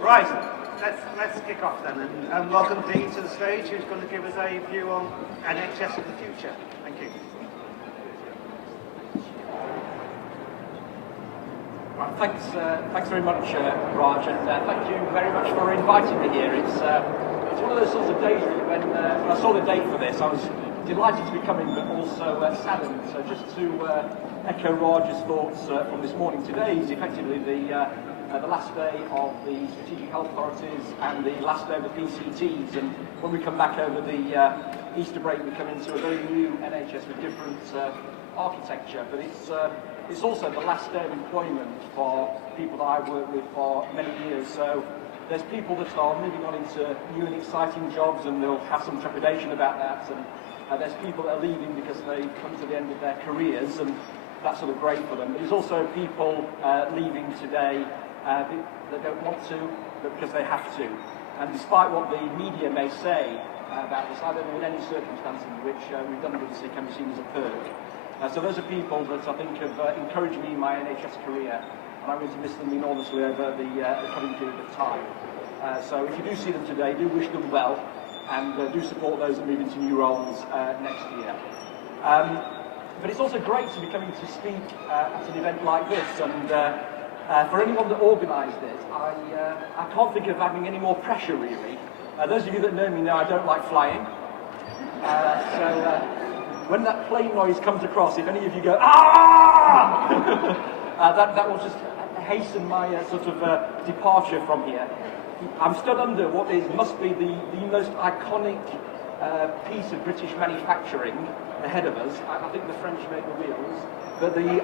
Right, let's kick off then, and welcome Dean to the stage, who's going to give us a view on NHS of the future. Thank you. Right, thanks very much, Raj, and thank you very much for inviting me here. It's one of those sorts of days really when I saw the date for this, I was delighted to be coming, but also saddened. So just to echo Raj's thoughts from this morning, today is effectively the last day of the Strategic Health Authorities and the last day of the PCTs, and when we come back over the Easter break, we come into a very new NHS with different architecture, but it's also the last day of employment for people that I've worked with for many years. So there's people that are moving on into new and exciting jobs, and they'll have some trepidation about that, and there's people that are leaving because they've come to the end of their careers, and that's sort of great for them. But there's also people leaving today that don't want to, but because they have to. And despite what the media may say about this, I don't know in any circumstance in which redundancy can be seen as a perk. So those are people that I think have encouraged me in my NHS career, and I'm going to miss them enormously over the coming period of time. So if you do see them today, do wish them well, and do support those that move into new roles next year. But it's also great to be coming to speak at an event like this, and for anyone that organised it, I can't think of having any more pressure really. Those of you that know me know I don't like flying, so when that plane noise comes across, if any of you go, ah! that will just hasten my sort of departure from here. I'm stood under what must be the most iconic piece of British manufacturing ahead of us. I think the French make the wheels, but the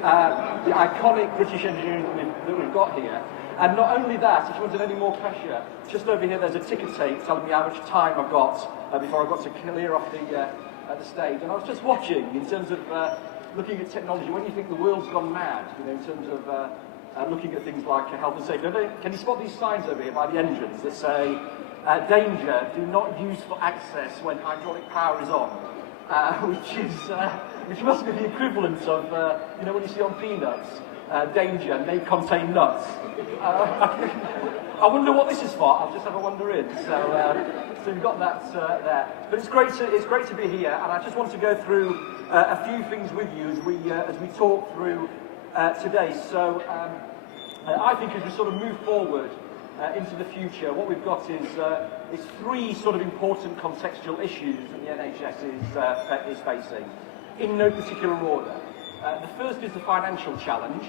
iconic British engineering that we've got here. And not only that, if you wanted any more pressure, just over here there's a ticker tape telling me how much time I've got before I've got to clear off the stage. And I was just watching, in terms of looking at technology, when you think the world's gone mad, in terms of looking at things like health and safety. Can you spot these signs over here by the entrance that say, danger, do not use for access when hydraulic power is on, which must be the equivalent of, when you see on Peanuts, danger may contain nuts. I wonder what this is for. I'll just have a wander in. So we've got that there. But it's great to be here, and I just want to go through a few things with you as we talk through today. So I think as we sort of move forward into the future, what we've got is three sort of important contextual issues that the NHS is facing, in no particular order. The first is the financial challenge.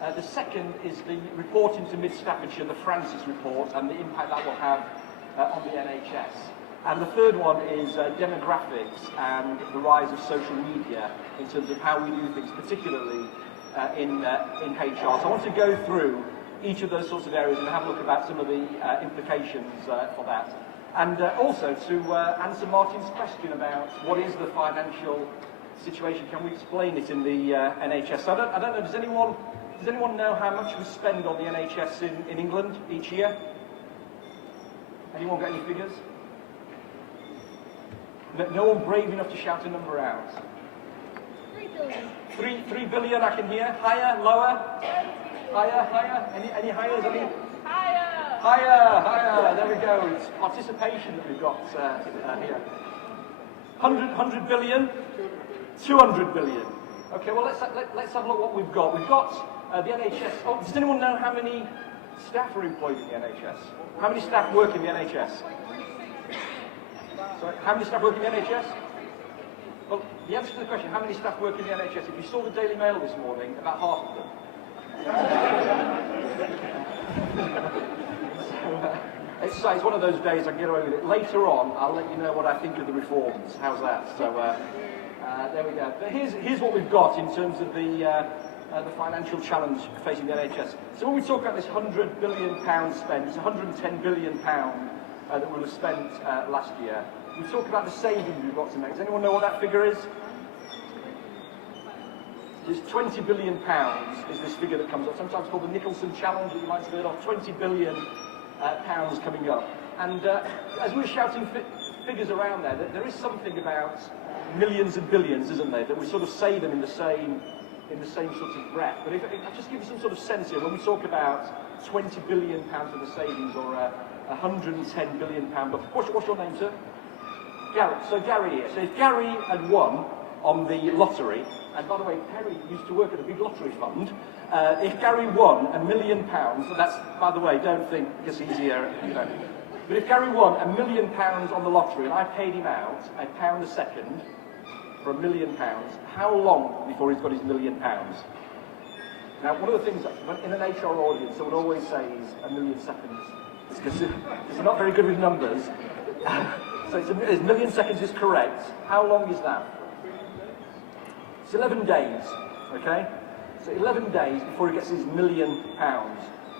The second is the report into Mid-Staffordshire, the Francis report, and the impact that will have on the NHS. And the third one is demographics and the rise of social media in terms of how we do things, particularly in HR. So I want to go through each of those sorts of areas and have a look about some of the implications for that. And also to answer Martin's question about what is the financial situation. Can we explain it in the NHS? I don't know, does anyone know how much we spend on the NHS in England each year? Anyone got any figures? No one brave enough to shout a number out. 3 billion. 3 billion I can hear. Higher, lower? Higher? Any higher? Higher. There we go. It's participation that we've got here. 100 billion? 200 billion. Okay, well let's have a look what we've got. We've got the NHS. Oh, does anyone know how many staff are employed in the NHS? How many staff work in the NHS? Sorry, how many staff work in the NHS? Well, the answer to the question, how many staff work in the NHS? If you saw the Daily Mail this morning, about half of them. It's one of those days I can get away with it. Later on, I'll let you know what I think of the reforms. How's that? So there we go. But here's what we've got in terms of the financial challenge facing the NHS. So when we talk about this £100 billion spend, it's £110 billion that we were spent last year. We talk about the savings we've got to make. Does anyone know what that figure is? It's £20 billion is this figure that comes up, sometimes called the Nicholson Challenge, that you might have heard of, £20 billion coming up. And as we're shouting figures around there is something about millions and billions, isn't there? That we sort of say them in the same in the same sort of breath. But if I just give you some sort of sense here, when we talk about £20 billion worth of savings or £110 billion, what's your name, sir? Gary. So Gary here. So if Gary had won on the lottery, and by the way, Perry used to work at a big lottery fund. If Gary won £1 million, that's, by the way, don't think it's easier, you know. But if Gary won £1 million on the lottery and I paid him out £1 a second for £1 million, how long before he's got his £1 million? Now, one of the things that in an HR audience, I would always say is 1 million seconds, because they're not very good with numbers. So it's 1 million seconds is correct. How long is that? It's 11 days, okay? So 11 days before he gets his £1 million.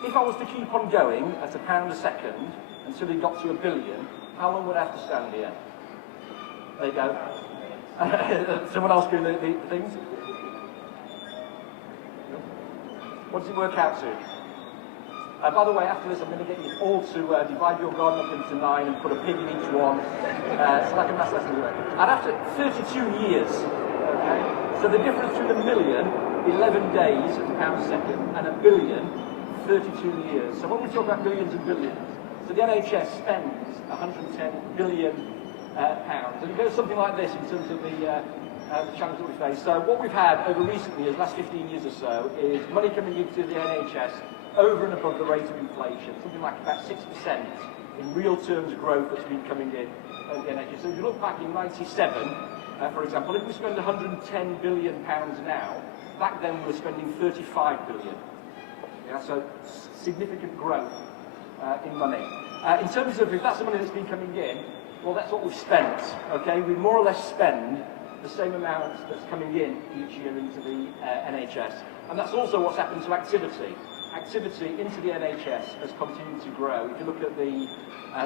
If I was to keep on going at £1 a second until he got to £1 billion, how long would I have to stand here? There you go. Someone else doing the things? What does it work out to? By the way, after this, I'm going to get you all to divide your garden up into 9 and put a pig in each one. So like a maths lesson. And after 32 years, okay? So the difference between $1 million, 11 days at £1 a second, and $1 billion, 32 years. So when we talk about millions and billions, so the NHS spends £110 billion, and it goes something like this in terms of the challenge that we face. So what we've had over recent years, last 15 years or so, is money coming into the NHS over and above the rate of inflation, something like about 6% in real terms growth that's been coming in at the NHS. So if you look back in '97, for example, if we spend £110 billion now, back then we were spending £35 billion. Yeah, so significant growth in money. In terms of if that's the money that's been coming in, well, that's what we've spent. Okay, we more or less spend the same amount that's coming in each year into the NHS, and that's also what's happened to activity. Activity into the NHS has continued to grow. If you look at the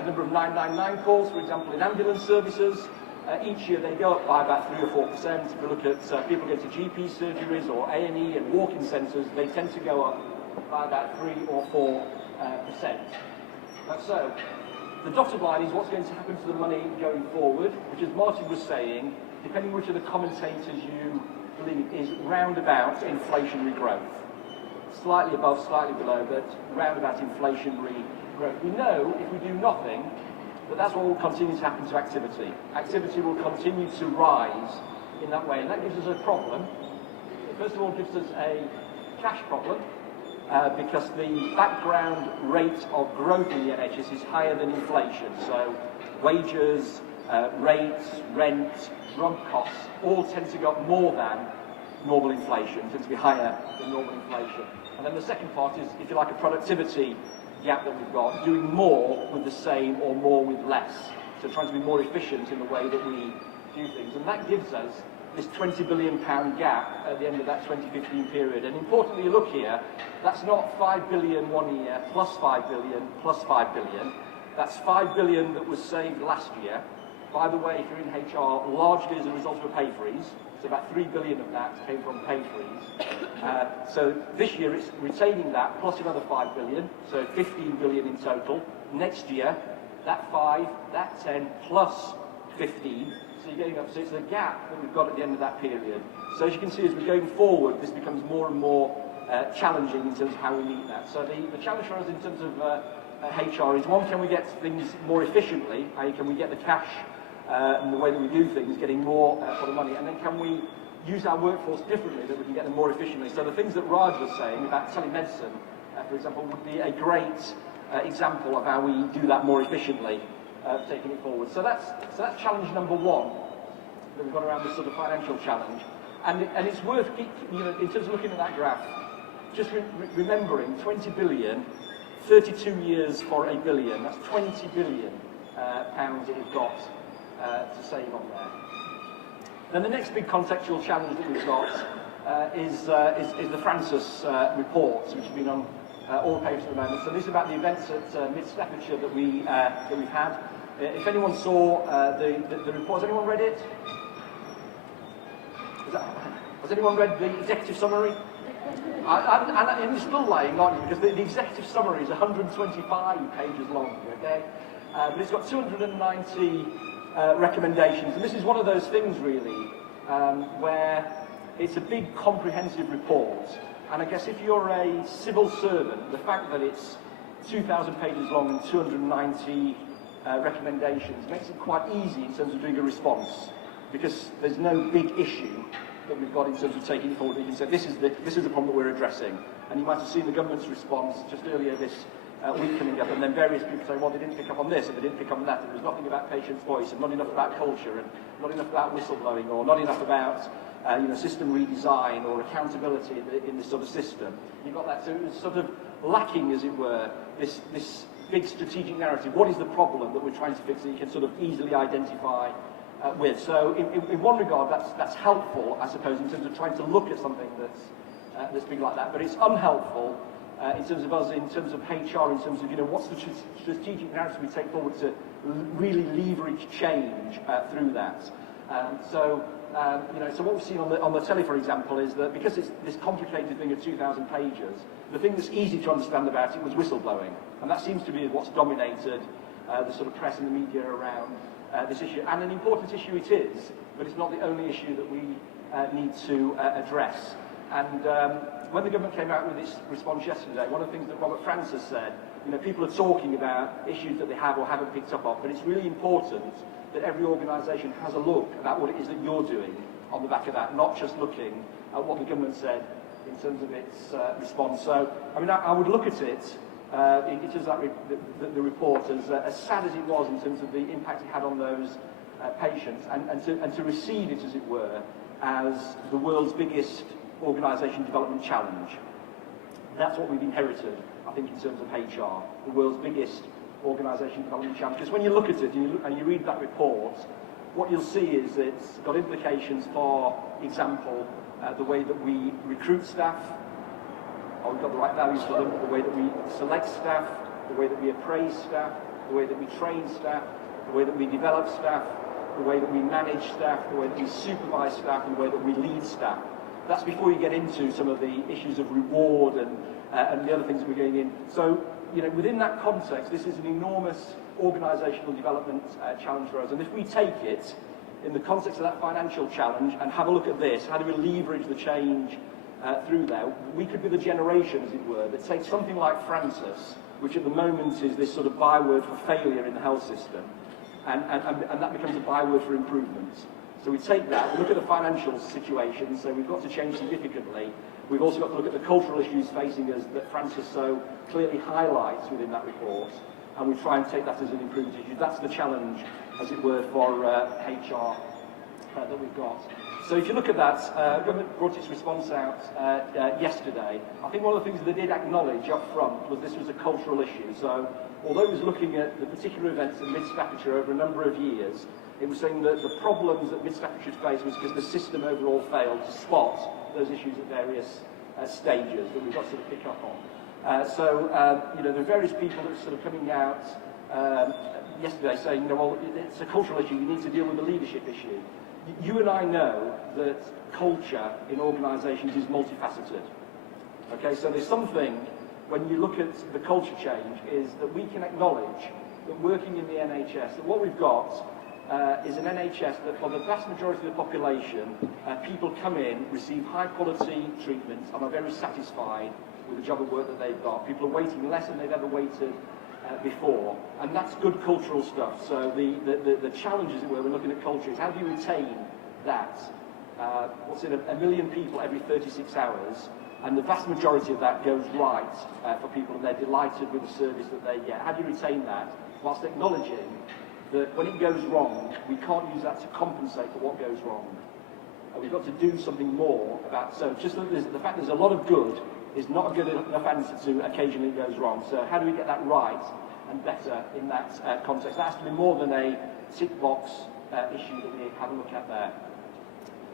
number of 999 calls, for example, in ambulance services, each year they go up by about 3 or 4%. If you look at people going to GP surgeries or A&E and walk-in centres, they tend to go up by about 3 or 4%. So the dotted line is what's going to happen to the money going forward, which, as Martin was saying, depending which of the commentators you believe, is roundabout inflationary growth. Slightly above, slightly below, but roundabout inflationary growth. We know if we do nothing, that's what will continue to happen to activity. Activity will continue to rise in that way, and that gives us a problem. It first of all gives us a cash problem, because the background rate of growth in the NHS is higher than inflation. So wages, rates, rent, drug costs all tend to go up more than normal inflation, tend to be higher than normal inflation. And then the second part is, if you like, a productivity gap that we've got, doing more with the same or more with less. So trying to be more efficient in the way that we do things. And that gives us this £20 billion gap at the end of that 2015 period. And importantly, you look here, that's not £5 billion 1 year, plus £5 billion, plus £5 billion. That's £5 billion that was saved last year. By the way, if you're in HR, largely as a result of a pay freeze. So about £3 billion of that came from pay freeze. So this year it's retaining that plus another £5 billion, so £15 billion in total. Next year, that 5, that 10, plus 15. So you're getting up. So it's the gap that we've got at the end of that period. So as you can see, as we're going forward, this becomes more and more challenging in terms of how we meet that. So the challenge for us in terms of HR is, one, can we get things more efficiently? i.e., can we get the cash and the way that we do things, getting more for the money, and then can we use our workforce differently that we can get them more efficiently? So the things that Raj was saying about telemedicine, for example, would be a great example of how we do that more efficiently, taking it forward. So that's challenge number one that we've got around this sort of financial challenge, and it's worth, you know, in terms of looking at that graph, just remembering 20 billion, 32 years for $1 billion. That's 20 billion pounds that we've got to save on there. Then the next big contextual challenge that we've got is the Francis reports, which have been on all papers at the moment. So this is about the events at Mid Staffordshire that we've had. If anyone saw the report, has anyone read it? Has anyone read the executive summary? And you're still lying, aren't you? Because the executive summary is 125 pages long, okay? But it's got 290 recommendations, and this is one of those things really where it's a big comprehensive report. And I guess if you're a civil servant, the fact that it's 2,000 pages long and 290 recommendations makes it quite easy in terms of doing a response, because there's no big issue that we've got in terms of taking it forward. You can say, this is the problem that we're addressing. And you might have seen the government's response just earlier this week coming up, and then various people say, well, they didn't pick up on this, and they didn't pick up on that, and there was nothing about patient's voice, and not enough about culture, and not enough about whistleblowing, or not enough about system redesign or accountability in this sort of system. You've got that, so it was sort of lacking, as it were, this big strategic narrative. What is the problem that we're trying to fix that you can sort of easily identify with? So in one regard, that's helpful, I suppose, in terms of trying to look at something that's big like that, but it's unhelpful in terms of us, in terms of HR, in terms of, what's the strategic narrative we take forward to really leverage change through that. So what we've seen on the telly, for example, is that because it's this complicated thing of 2,000 pages, the thing that's easy to understand about it was whistleblowing. And that seems to be what's dominated the sort of press and the media around this issue. And an important issue it is, but it's not the only issue that we need to address. And when the government came out with its response yesterday, one of the things that Robert Francis said, people are talking about issues that they have or haven't picked up on, but it's really important that every organisation has a look about what it is that you're doing on the back of that, not just looking at what the government said in terms of its response. So, I would look at it in terms of the report as sad as it was in terms of the impact it had on those patients, and to receive it, as it were, as the world's biggest organisation development challenge. That's what we've inherited, I think, in terms of HR, the world's biggest organisation development challenge. Because when you look at it and you read that report, what you'll see is it's got implications for example, the way that we recruit staff, or we've got the right values for them, the way that we select staff, the way that we appraise staff, the way that we train staff, the way that we develop staff, the way that we manage staff, the way that we supervise staff, and the way that we lead staff. That's before you get into some of the issues of reward and the other things that we're going in. So, within that context, this is an enormous organisational development challenge for us. And if we take it in the context of that financial challenge and have a look at this, how do we leverage the change through there, we could be the generation, as it were, that takes something like Francis, which at the moment is this sort of byword for failure in the health system, and that becomes a byword for improvement. So we take that, we look at the financial situation, so we've got to change significantly. We've also got to look at the cultural issues facing us that Francis so clearly highlights within that report, and we try and take that as an improvement issue. That's the challenge, as it were, for HR that we've got. So if you look at that, government brought its response out yesterday. I think one of the things they did acknowledge up front was this was a cultural issue. So although it was looking at the particular events in Mid-Staffordshire over a number of years, it was saying that the problems that Mid-Staffordshire faced was because the system overall failed to spot those issues at various stages that we've got to sort of pick up on. There are various people that are sort of coming out yesterday saying, well, it's a cultural issue, you need to deal with the leadership issue. You and I know that culture in organisations is multifaceted. Okay, so there's something, when you look at the culture change, is that we can acknowledge that working in the NHS, that what we've got is an NHS that for the vast majority of the population, people come in, receive high quality treatment and are very satisfied with the job of work that they've got. People are waiting less than they've ever waited before, and that's good cultural stuff. So the challenges that we're looking at culture is how do you retain that? What's in a million people every 36 hours, and the vast majority of that goes right for people, and they're delighted with the service that they get. How do you retain that whilst acknowledging that when it goes wrong, we can't use that to compensate for what goes wrong? We've got to do something more about. So just the fact there's a lot of good is not a good enough answer to occasionally it goes wrong. So how do we get that right and better in that context? That has to be more than a tick box issue that we have a look at there.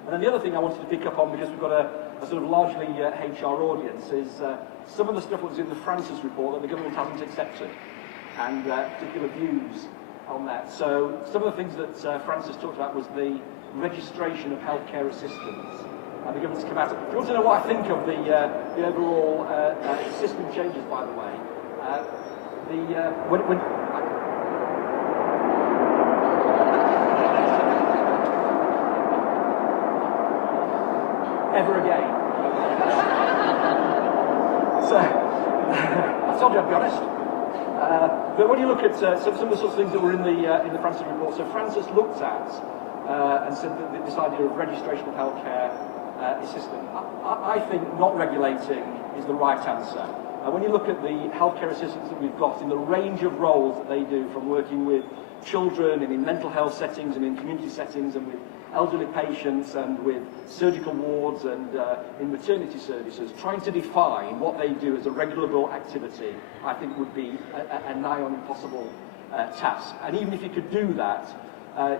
And then the other thing I wanted to pick up on, because we've got a sort of largely HR audience, is some of the stuff that was in the Francis report that the government hasn't accepted, and particular views on that. So some of the things that Francis talked about was the registration of healthcare assistants. And the government's come out. If you want to know what I think of the overall system changes, by the way, when ever again. So, I told you I'd be honest. But when you look at some of the sorts of things that were in the Francis report, so Francis looked at and said that this idea of registration of healthcare assistant. I think not regulating is the right answer. When you look at the healthcare assistants that we've got in the range of roles that they do, from working with children and in mental health settings and in community settings and with elderly patients and with surgical wards and in maternity services, trying to define what they do as a regulable activity, I think would be a nigh on impossible task. And even if you could do that,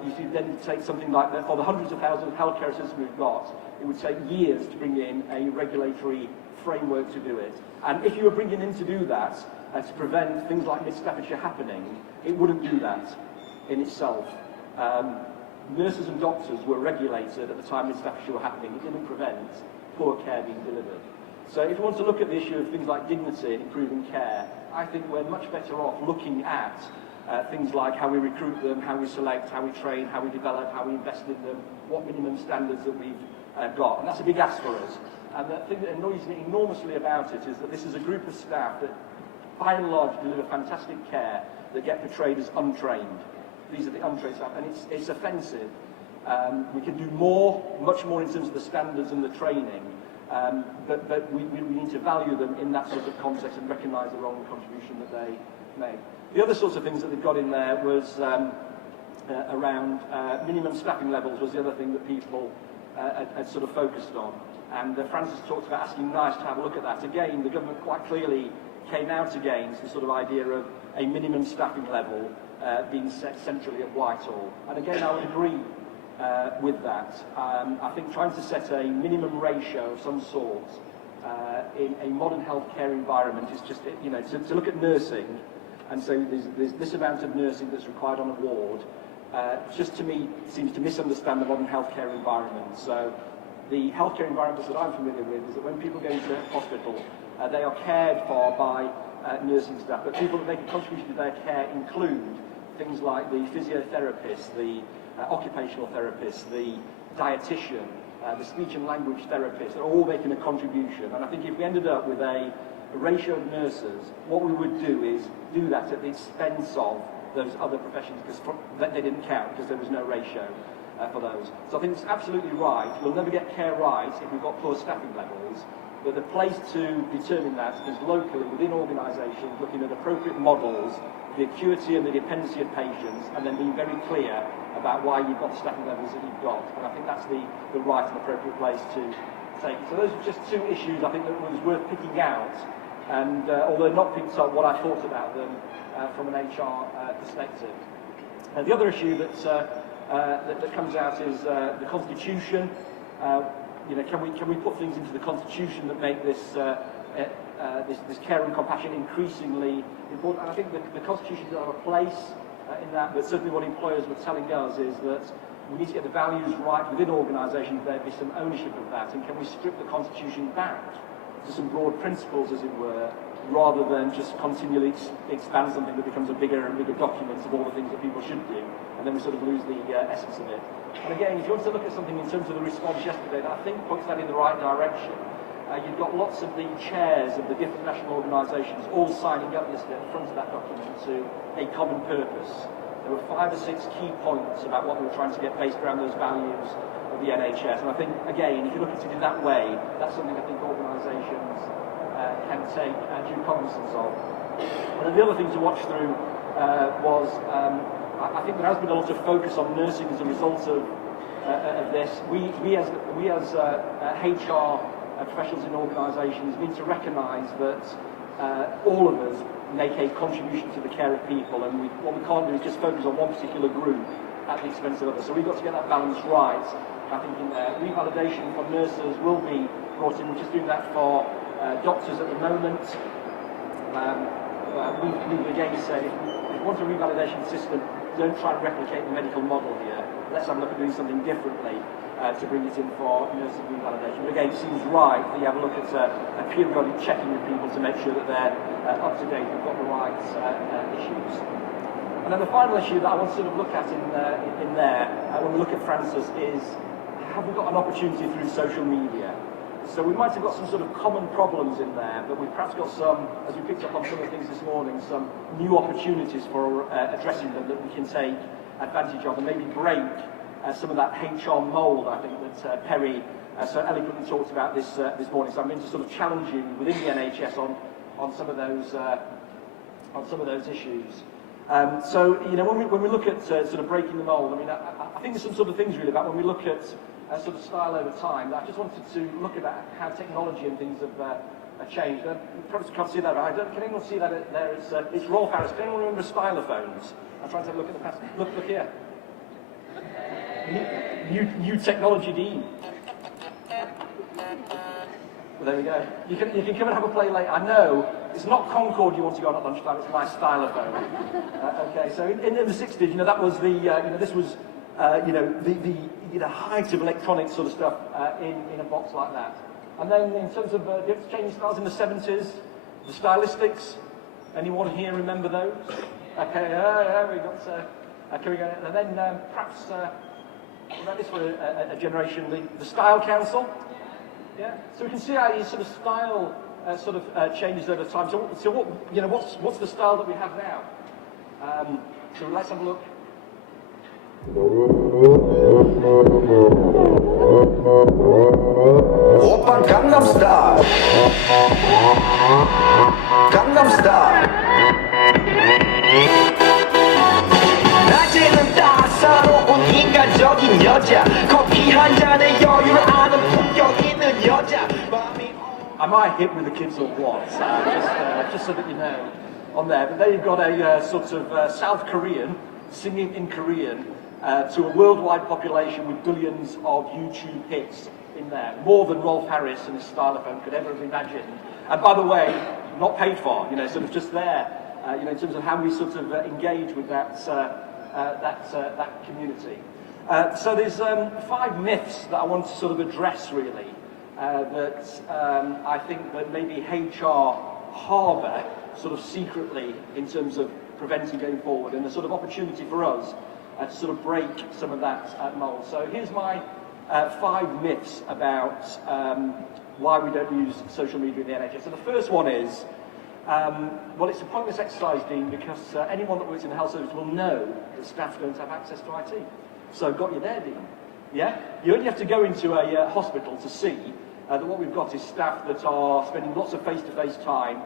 if you then take something like that, for the hundreds of thousands of healthcare assistants we've got, it would take years to bring in a regulatory framework to do it. And if you were bringing in to do that, to prevent things like Miss Staffordshire happening, it wouldn't do that in itself. Nurses and doctors were regulated at the time Miss Staffordshire were happening. It didn't prevent poor care being delivered. So if you want to look at the issue of things like dignity and improving care, I think we're much better off looking at things like how we recruit them, how we select, how we train, how we develop, how we invest in them, what minimum standards that we've got. And that's a big ask for us. And the thing that annoys me enormously about it is that this is a group of staff that, by and large, deliver fantastic care that get portrayed as untrained. These are the untrained staff, and it's offensive. We can do more, much more in terms of the standards and the training, but we need to value them in that sort of context and recognise the role and contribution that they make. The other sorts of things that they've got in there was around minimum staffing levels was the other thing that people had sort of focused on. And Francis talked about asking NICE to have a look at that. Again, the government quite clearly came out against the sort of idea of a minimum staffing level being set centrally at Whitehall. And again, I would agree with that. I think trying to set a minimum ratio of some sort in a modern healthcare environment is just, you know, to look at nursing and say there's this amount of nursing that's required on a ward, just to me seems to misunderstand the modern healthcare environment. So the healthcare environments that I'm familiar with is that when people go into hospital, they are cared for by nursing staff, but people that make a contribution to their care include things like the physiotherapist, the occupational therapist, the dietitian, the speech and language therapist. They're all making a contribution. And I think if we ended up with a ratio of nurses, what we would do is do that at the expense of those other professions, because they didn't count because there was no ratio for those. So I think it's absolutely right. We'll never get care right if we've got poor staffing levels, but the place to determine that is locally within organisations, looking at appropriate models, the acuity and the dependency of patients, and then being very clear about why you've got the staffing levels that you've got. And I think that's the right and appropriate place to take it. So those are just two issues I think that was worth picking out, and although not picked up what I thought about them from an HR perspective. The other issue that comes out is the Constitution. You know, can we put things into the Constitution that make this this care and compassion increasingly important? And I think the Constitution does have a place in that, but certainly what employers were telling us is that we need to get the values right within organisations. There be some ownership of that, and can we strip the Constitution back to some broad principles, as it were, rather than just continually expand something that becomes a bigger and bigger document of all the things that people should do, and then we sort of lose the essence of it. And again, if you want to look at something in terms of the response yesterday, that I think points that in the right direction. You've got lots of the chairs of the different national organisations all signing up yesterday at the front of that document to a common purpose. There were 5 or 6 key points about what we were trying to get based around those values of the NHS. And I think, again, if you look at it in that way, that's something I think organisations can take due cognizance of. And then the other thing to watch through was, I think there has been a lot of focus on nursing as a result of this. We as HR professionals in organisations need to recognise that all of us make a contribution to the care of people, and what we can't do is just focus on one particular group at the expense of others. So we've got to get that balance right. I think in revalidation for nurses will be brought in. We're just doing that for doctors at the moment. We've again said if you want a revalidation system, don't try and replicate the medical model here. Let's have a look at doing something differently to bring it in for nursing revalidation. But again, it seems right that you have a look at a periodic checking with people to make sure that they're up to date and got the right issues. And then the final issue that I want to sort of look at in there, when we look at Francis, is have we got an opportunity through social media? So we might have got some sort of common problems in there, but we've perhaps got some, as we picked up on some of the things this morning, some new opportunities for addressing them that we can take advantage of and maybe break some of that HR mould, I think, that Perry so eloquently talked about this morning. So I'm going to sort of challenge you within the NHS on some of those issues. So you know, when we look at sort of breaking the mould, I mean, I think there's some sort of things really about when we look at sort of style over time. I just wanted to look at how technology and things have changed. You probably can't see that, right? Can anyone see that there? It's Rolf Harris. Can anyone remember stylophones? I'm trying to have a look at the past. Look here. New technology, Dean. Well, there we go. You can come and have a play later. I know it's not Concord you want to go on at lunchtime. It's my stylophone. Okay, so in the 60s, you know, that was the this was the height of electronic sort of stuff in a box like that. And then in terms of changing styles in the 70s, the stylistics. Anyone here remember those? Okay, yeah, we got. Okay, we go. And then perhaps. This for a generation, the Style Council. Yeah. So we can see how these sort of style changes over time. So what, you know, what's the style that we have now? So let's have a look. Oppa Gangnam Style. Gangnam Style. 낮에는 따사로운 인간적인 여자 커피 한 잔에 여유를 아는 품격 있는 여자 I might hit with the kids up once, just so that you know, on there. But there you've got a sort of South Korean singing in Korean to a worldwide population with billions of YouTube hits in there, more than Rolf Harris and his stylophone could ever have imagined. And by the way, not paid for, you know, sort of just there, you know, in terms of how we sort of engage with that community. So there's 5 myths that I want to sort of address really, that I think that maybe HR harbour sort of secretly in terms of preventing going forward, and a sort of opportunity for us to sort of break some of that mould. So here's my 5 myths about why we don't use social media in the NHS. So the first one is, well, it's a pointless exercise, Dean, because anyone that works in the health service will know that staff don't have access to IT. So got you there, Dean. Yeah? You only have to go into a hospital to see that what we've got is staff that are spending lots of face-to-face time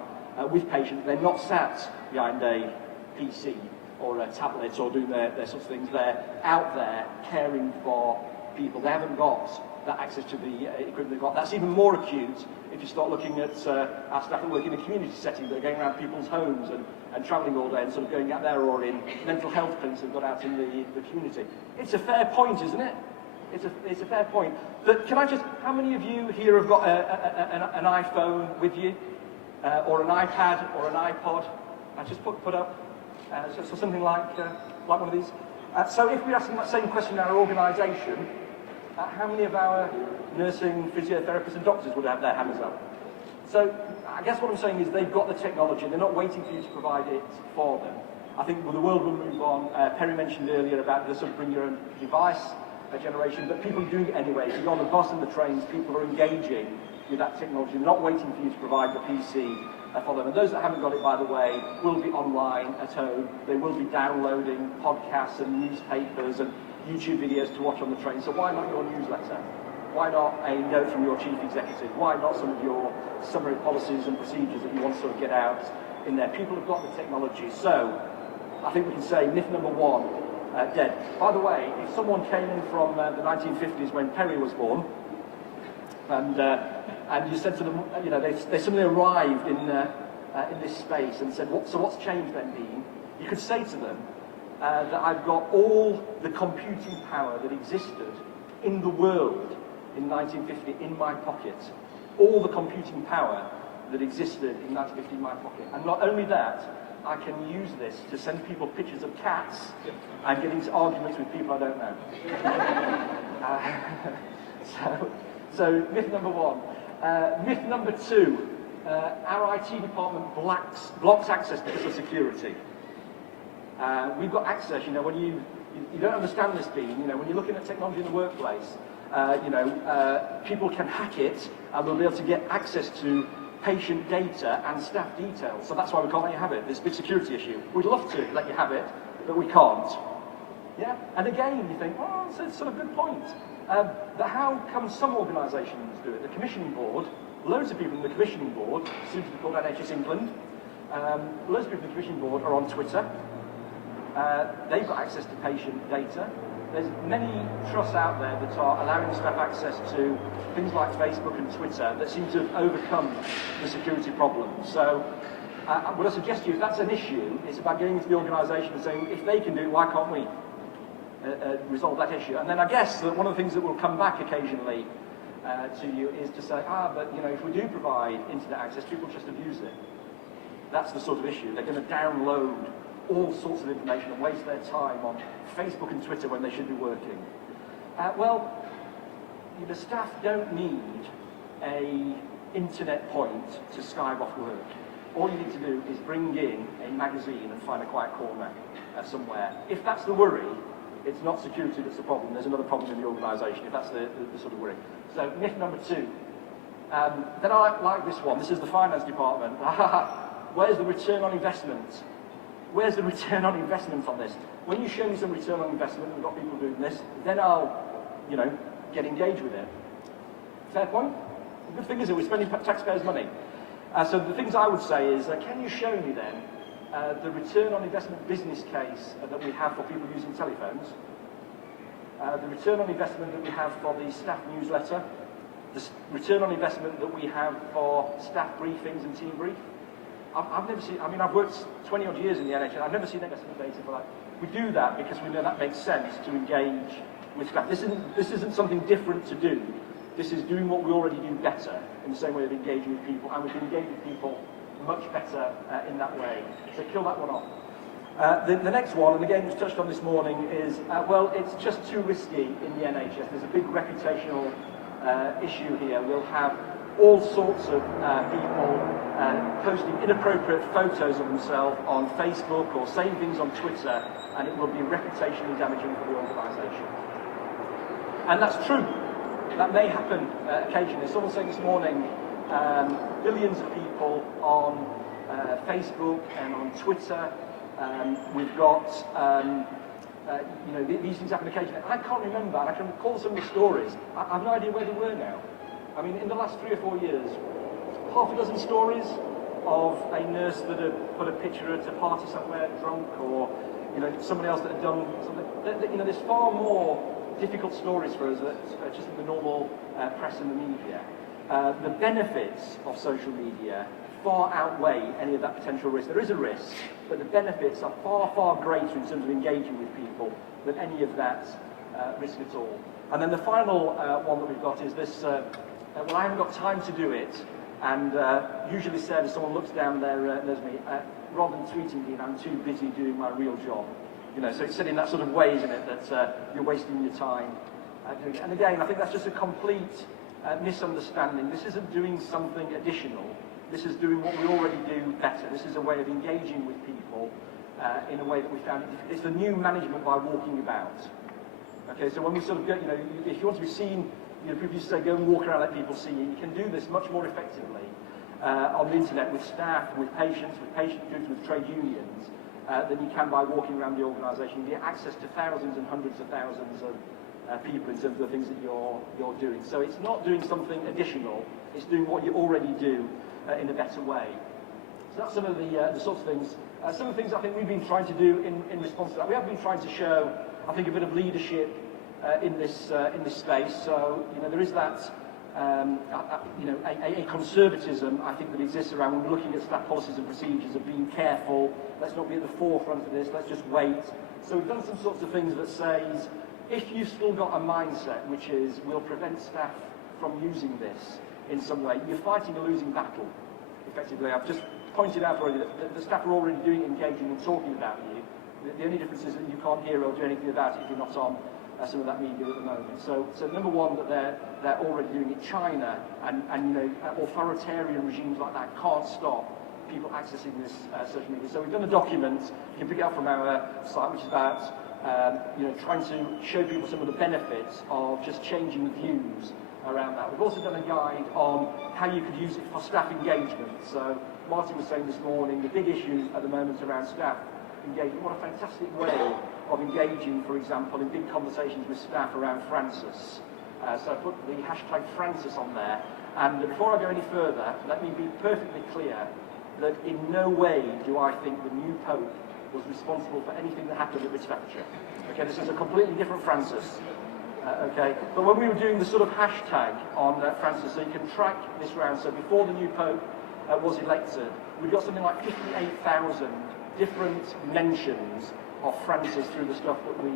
with patients. They're not sat behind a PC or a tablet or doing their sorts of things. They're out there caring for people. They haven't got that access to the equipment they've got. That's even more acute if you start looking at our staff that work in a community setting, that are going around people's homes and travelling all day and sort of going out there, or in mental health clinics they've got out in the community. It's a fair point, isn't it? It's a fair point. But can I just, how many of you here have got an iPhone with you? Or an iPad or an iPod? I just put up so something like one of these. So if we're asking that same question in our organisation, how many of our nursing, physiotherapists and doctors would have their hands up? So I guess what I'm saying is they've got the technology and they're not waiting for you to provide it for them. I think the world will move on. Perry mentioned earlier about the sort of bring your own device generation, but people are doing it anyway. If you're on the bus and the trains, people are engaging with that technology. They're not waiting for you to provide the PC for them. And those that haven't got it, by the way, will be online at home. They will be downloading podcasts and newspapers and YouTube videos to watch on the train. So why not your newsletter? Why not a note from your chief executive? Why not some of your summary policies and procedures that you want to sort of get out in there? People have got the technology. So I think we can say myth number 1, dead. By the way, if someone came in from the 1950s when Perry was born, and you said to them, you know, they suddenly arrived in this space and said, so what's changed then, Dean? You could say to them that I've got all the computing power that existed in the world in 1950 in my pocket. All the computing power that existed in 1950 in my pocket. And not only that, I can use this to send people pictures of cats and get into arguments with people I don't know. So myth number 1. Myth number 2, our IT department blocks access because of security. We've got access, you know, when you don't understand this, Dean, you know, when you're looking at technology in the workplace, people can hack it and they'll be able to get access to patient data and staff details. So that's why we can't let you have it, this big security issue. We'd love to let you have it, but we can't. Yeah? And again, you think, well, it's a sort of good point. But how come some organisations do it? The commissioning board, loads of people in the commissioning board, soon to be called NHS England, loads of people in the commissioning board are on Twitter. They've got access to patient data. There's many trusts out there that are allowing staff access to things like Facebook and Twitter that seem to have overcome the security problem. So what I suggest to you, if that's an issue, it's about getting into the organisation and saying, if they can do it, why can't we resolve that issue? And then I guess that one of the things that will come back occasionally to you is to say, but if we do provide internet access, people just abuse it. That's the sort of issue. They're going to download all sorts of information and waste their time on Facebook and Twitter when they should be working. The staff don't need a internet point to Skype off work. All you need to do is bring in a magazine and find a quiet corner somewhere. If that's the worry, it's not security that's the problem. There's another problem in the organisation, if that's the sort of worry. So myth number 2. Then I like this one. This is the finance department. Where's the return on investment? Where's the return on investment on this? When you show me some return on investment, we've got people doing this, then I'll, get engaged with it. Fair point? The good thing is that we're spending taxpayers' money. So the things I would say is, can you show me then the return on investment business case that we have for people using telephones, the return on investment that we have for the staff newsletter, the return on investment that we have for staff briefings and team brief? I've never seen, I've worked 20 odd years in the NHS, I've never seen investment data for that. We do that because we know that makes sense to engage with staff. This isn't something different to do. This is doing what we already do better, in the same way of engaging with people, and we can engage with people much better in that way. So kill that one off. The next one, and again it was touched on this morning, is, it's just too risky in the NHS. There's a big reputational issue here. We'll have all sorts of people posting inappropriate photos of themselves on Facebook or saying things on Twitter, and it will be reputationally damaging for the organisation. And that's true. That may happen occasionally. Someone said this morning, billions of people on Facebook and on Twitter. We've got, these things happen occasionally. I can't remember, and I can recall some of the stories. I have no idea where they were now. In the last 3 or 4 years, half a dozen stories of a nurse that had put a picture at a party somewhere drunk, or somebody else that had done something. There's far more difficult stories for us that just in the normal press and the media. The benefits of social media far outweigh any of that potential risk. There is a risk, but the benefits are far, far greater in terms of engaging with people than any of that risk at all. And then the final one that we've got is this. I haven't got time to do it, and usually said if someone looks down there knows me, rather than tweeting me, I'm too busy doing my real job. So it's said in that sort of way, isn't it, that you're wasting your time doing it. And again, I think that's just a complete misunderstanding. This isn't doing something additional. This is doing what we already do better. This is a way of engaging with people in a way that we found. It's the new management by walking about. Okay, so when we sort of go, if you want to be seen, people used to say, go and walk around, let people see you. You can do this much more effectively on the internet with staff, with patients, with patient groups, with trade unions, than you can by walking around the organisation. You get access to thousands and hundreds of thousands of people in terms of the things that you're doing. So it's not doing something additional, it's doing what you already do in a better way. So that's some of the sorts of things. Some of the things I think we've been trying to do in response to that. We have been trying to show, I think, a bit of leadership in this space. So there is that a conservatism, I think, that exists around when we're looking at staff policies and procedures of being careful. Let's not be at the forefront of this. Let's just wait. So we've done some sorts of things that says, if you've still got a mindset which is we'll prevent staff from using this in some way, you're fighting a losing battle. Effectively, I've just pointed out already that the staff are already doing engaging and talking about you. The only difference is that you can't hear or do anything about it if you're not on some of that media at the moment. So number one, that they're already doing it. China and authoritarian regimes like that can't stop people accessing this social media. So we've done a document, you can pick it up from our site, which is about trying to show people some of the benefits of just changing views around that. We've also done a guide on how you could use it for staff engagement. So Martin was saying this morning, the big issue at the moment around staff engagement. What a fantastic way of engaging, for example, in big conversations with staff around Francis. So I put the hashtag Francis on there. And before I go any further, let me be perfectly clear that in no way do I think the new Pope was responsible for anything that happened at this lecture. Okay, this is a completely different Francis. Okay, but when we were doing the sort of hashtag on Francis, so you can track this round, so before the new Pope was elected, we got something like 58,000 different mentions of Francis through the stuff that we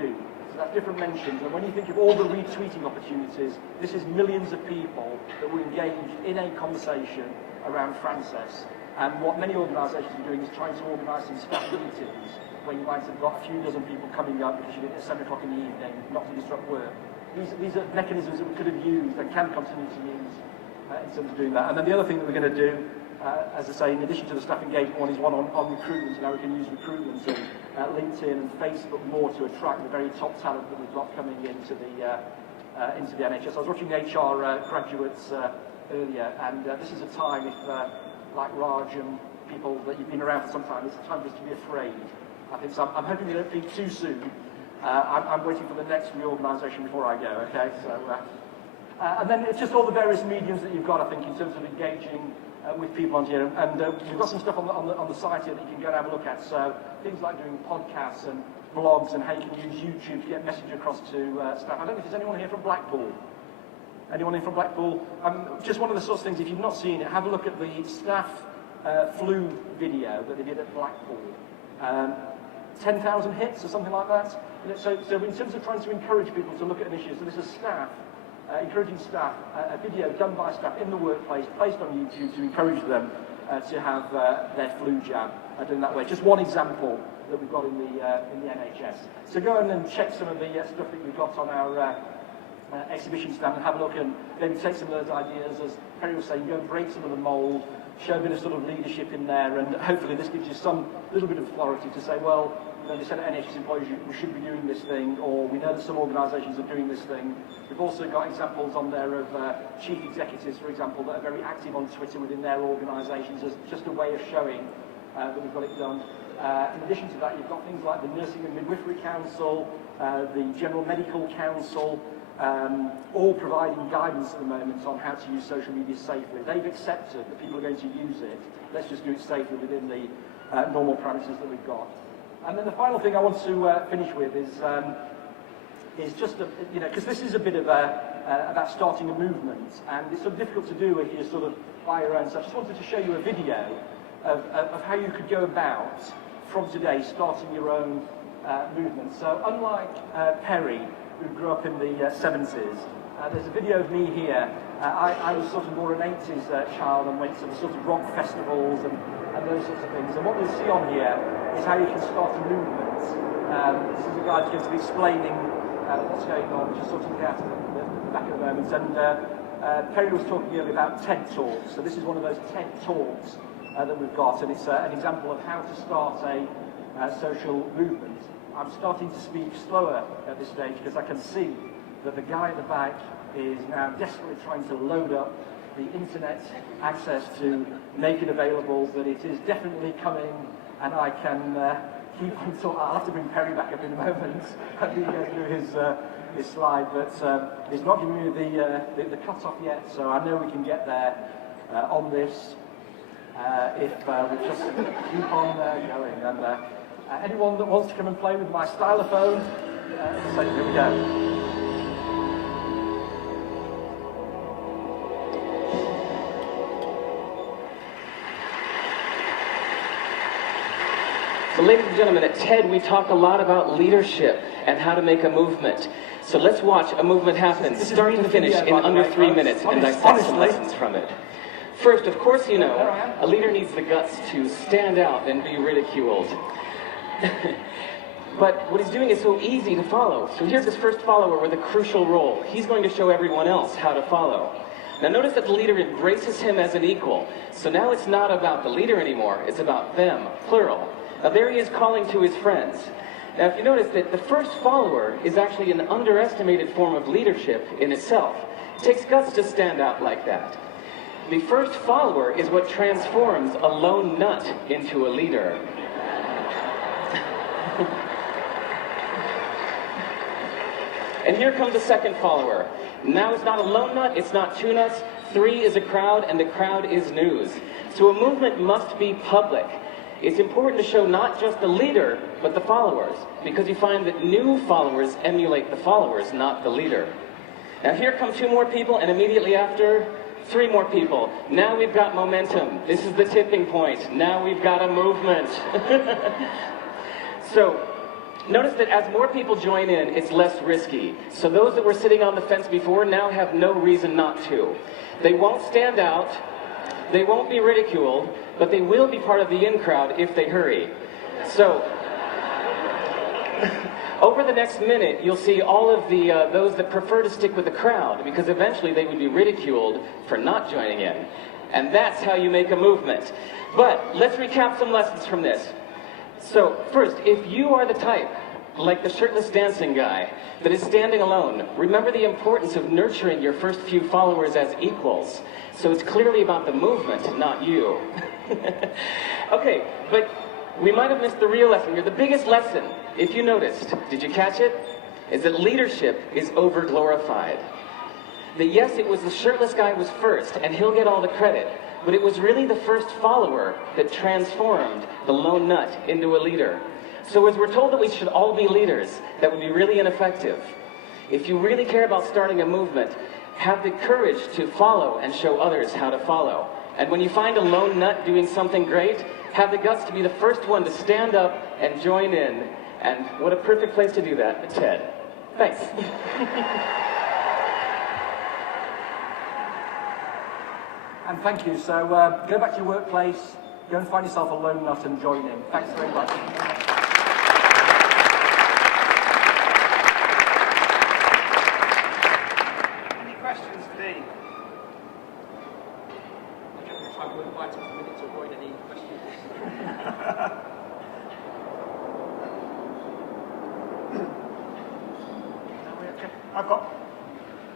do. So that's different mentions, and when you think of all the retweeting opportunities, this is millions of people that were engaged in a conversation around Francis. And what many organisations are doing is trying to organise some staff meetings where you might have got a few dozen people coming up because you did it at 7 o'clock in the evening, not to disrupt work. These are mechanisms that we could have used and can continue to use in terms of doing that. And then the other thing that we're going to do, as I say, in addition to the staff engagement one, is one on recruitment. Now we can use recruitment and LinkedIn and Facebook more to attract the very top talent that we've got coming into the NHS. I was watching HR graduates earlier, and this is a time, if like Raj and people that you've been around for some time, it's a time just to be afraid. I think so. I'm hoping they don't peak too soon. I'm waiting for the next reorganisation before I go, okay? So, and then it's just all the various mediums that you've got, I think, in terms of engaging with people on here. And we've got some stuff on the site here that you can go and have a look at. So things like doing podcasts and blogs and how you can use YouTube to get message across to staff. I don't know if there's anyone here from Blackpool. Anyone in from Blackpool? Just one of the sorts of things, if you've not seen it, have a look at the staff flu video that they did at Blackpool. 10,000 hits or something like that. So in terms of trying to encourage people to look at an issue, so this is staff, encouraging staff, a video done by staff in the workplace, placed on YouTube to encourage them to have their flu jab done that way. Just one example that we've got in the NHS. So go in and check some of the stuff that we've got on our exhibition stand and have a look and maybe take some of those ideas, as Perry was saying, go and break some of the mould, show a bit of sort of leadership in there, and hopefully this gives you some little bit of authority to say, well, they said at NHS employees we should be doing this thing, or we know that some organisations are doing this thing. We've also got examples on there of chief executives, for example, that are very active on Twitter within their organisations as just a way of showing that we've got it done. In addition to that, you've got things like the Nursing and Midwifery Council, the General Medical Council, all providing guidance at the moment on how to use social media safely. They've accepted that people are going to use it. Let's just do it safely within the normal parameters that we've got. And then the final thing I want to finish with is just, because this is a bit of about starting a movement, and it's sort of difficult to do if you're sort of by your own. So I just wanted to show you a video of how you could go about, from today, starting your own movement. So unlike Perry, who grew up in the 70s, there's a video of me here. I was sort of more an 80s child and went to the sort of rock festivals and those sorts of things. And what we'll see on here is how you can start a movement. This is a guy who's going to be explaining what's going on, just sort of out at the back of the moment. And Perry was talking earlier about TED Talks. So this is one of those TED Talks that we've got, and it's an example of how to start a social movement. I'm starting to speak slower at this stage because I can see that the guy at the back is now desperately trying to load up the internet access to make it available, but it is definitely coming, and I can keep on talking. I'll have to bring Perry back up in a moment and he go through his slide, but he's not giving me the cut-off yet, so I know we can get there on this if we just keep on going. And anyone that wants to come and play with my stylophone, so here we go. So ladies and gentlemen, at TED we talk a lot about leadership and how to make a movement. So let's watch a movement happen, start to finish, in under 3 minutes, and dissect some lessons from it. First, of course, you know, a leader needs the guts to stand out and be ridiculed. But what he's doing is so easy to follow. So here's his first follower with a crucial role. He's going to show everyone else how to follow. Now notice that the leader embraces him as an equal. So now it's not about the leader anymore, it's about them, plural. Now there he is calling to his friends. Now, if you notice that the first follower is actually an underestimated form of leadership in itself. It takes guts to stand out like that. The first follower is what transforms a lone nut into a leader. And here comes the second follower. Now it's not a lone nut, it's not two nuts. 3 is a crowd, and the crowd is news. So a movement must be public. It's important to show not just the leader, but the followers, because you find that new followers emulate the followers, not the leader. Now here come 2 more people, and immediately after, 3 more people. Now we've got momentum. This is the tipping point. Now we've got a movement. So, notice that as more people join in, it's less risky. So those that were sitting on the fence before now have no reason not to. They won't stand out, they won't be ridiculed, but they will be part of the in crowd if they hurry. So, over the next minute, you'll see all of the those that prefer to stick with the crowd, because eventually they would be ridiculed for not joining in. And that's how you make a movement. But let's recap some lessons from this. So, first, if you are the type, like the shirtless dancing guy, that is standing alone, remember the importance of nurturing your first few followers as equals. So it's clearly about the movement, not you. Okay, but we might have missed the real lesson here. The biggest lesson, if you noticed, did you catch it? Is that leadership is over-glorified. That yes, it was the shirtless guy was first, and he'll get all the credit, but it was really the first follower that transformed the lone nut into a leader. So as we're told that we should all be leaders, that would be really ineffective. If you really care about starting a movement, have the courage to follow and show others how to follow. And when you find a lone nut doing something great, have the guts to be the first one to stand up and join in. And what a perfect place to do that, TED. Thanks. And thank you. So go back to your workplace, go and find yourself a lone nut and join in. Thanks very much. Any questions for Dean? I would like to take a minute to avoid any questions.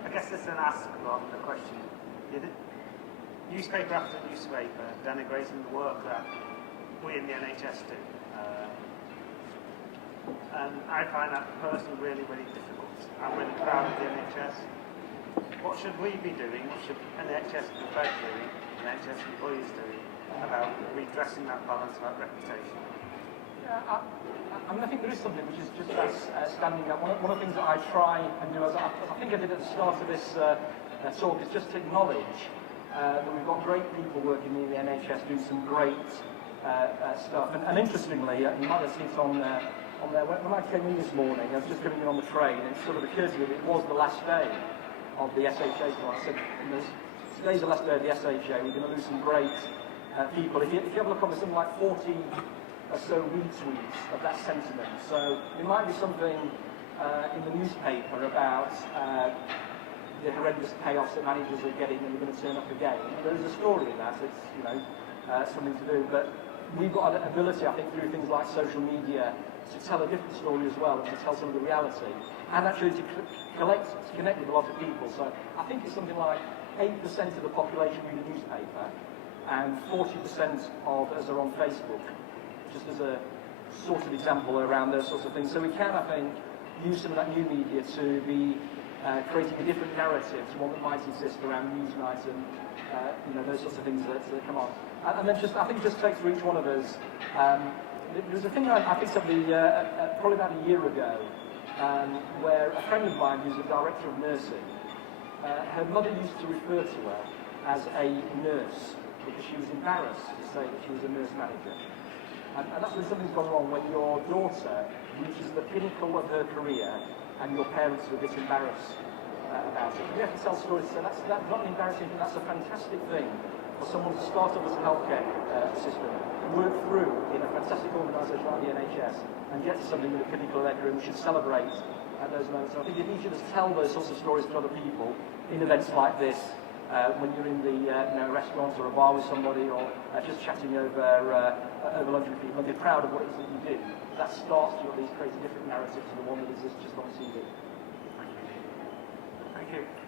I guess this is an ask rather than a question. Newspaper after newspaper denigrating the work that we in the NHS do. And I find that personally really, really difficult. I'm really proud of the NHS. What should we be doing? What should NHS be doing? NHS employees doing about redressing that balance of that reputation? Yeah, I think there is something which is just as standing up. One of the things that I try and do, as I think I did at the start of this talk, is just to acknowledge that we've got great people working in the NHS doing some great stuff. And interestingly, you might have seen it on there. When I came in this morning, I was just coming in on the train, and it sort of occurred to me that it was the last day of the SHA. So I said, today's the last day of the SHA. We're going to lose some great people. If you have a look on something like 40 or so retweets of that sentiment. So there might be something in the newspaper about the horrendous chaos that managers are getting and they're going to turn up again. There's a story in that. It's something to do. But we've got an ability, I think, through things like social media, to tell a different story as well, and to tell some of the reality, and actually to connect with a lot of people. So I think it's something like 8% of the population read a newspaper, and 40% of us are on Facebook, just as a sort of example around those sorts of things. So we can, I think, use some of that new media to be creating a different narrative, to one that might exist around Newsnight and those sorts of things that come on. And then I think it just takes for each one of us. There was a thing I picked up probably about a year ago, where a friend of mine who's a director of nursing, her mother used to refer to her as a nurse because she was embarrassed to say that she was a nurse manager. And that's when something's gone wrong, when your daughter reaches the pinnacle of her career and your parents are a bit embarrassed about it. We have to tell stories, so that's not an embarrassing thing, that's a fantastic thing for someone to start up as a healthcare system, work through in a fantastic organisation like the NHS, and get to something with a pinnacle of their career. We should celebrate at those moments. And I think if each of us tell those sorts of stories to other people in events like this, when you're in the restaurant or a bar with somebody, or just chatting over lunch with people, and they're proud of what it is that you do. That starts to at least create a different narrative to the one that exists just on TV. Thank you.